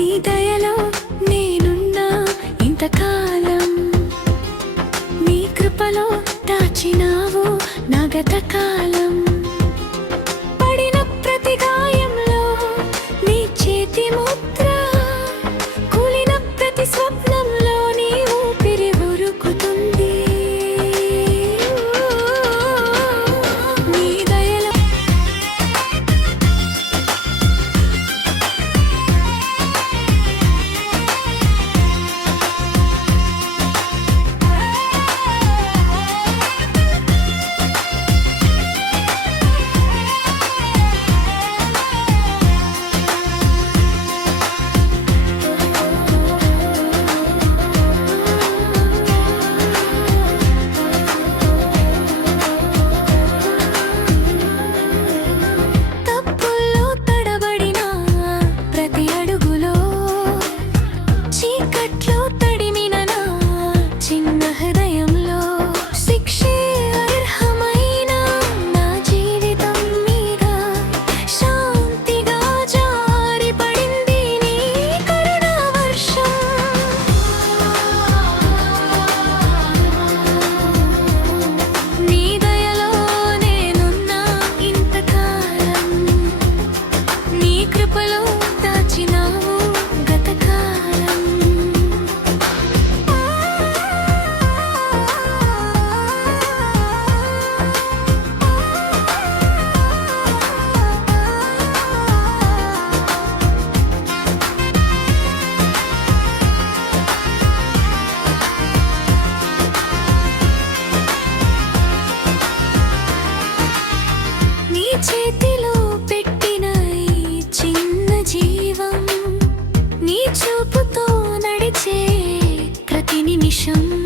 నీ దయలో నేనున్నా ఇంతకాలం. నీ కృపలో దాచినావు నగత కాలం 为什么？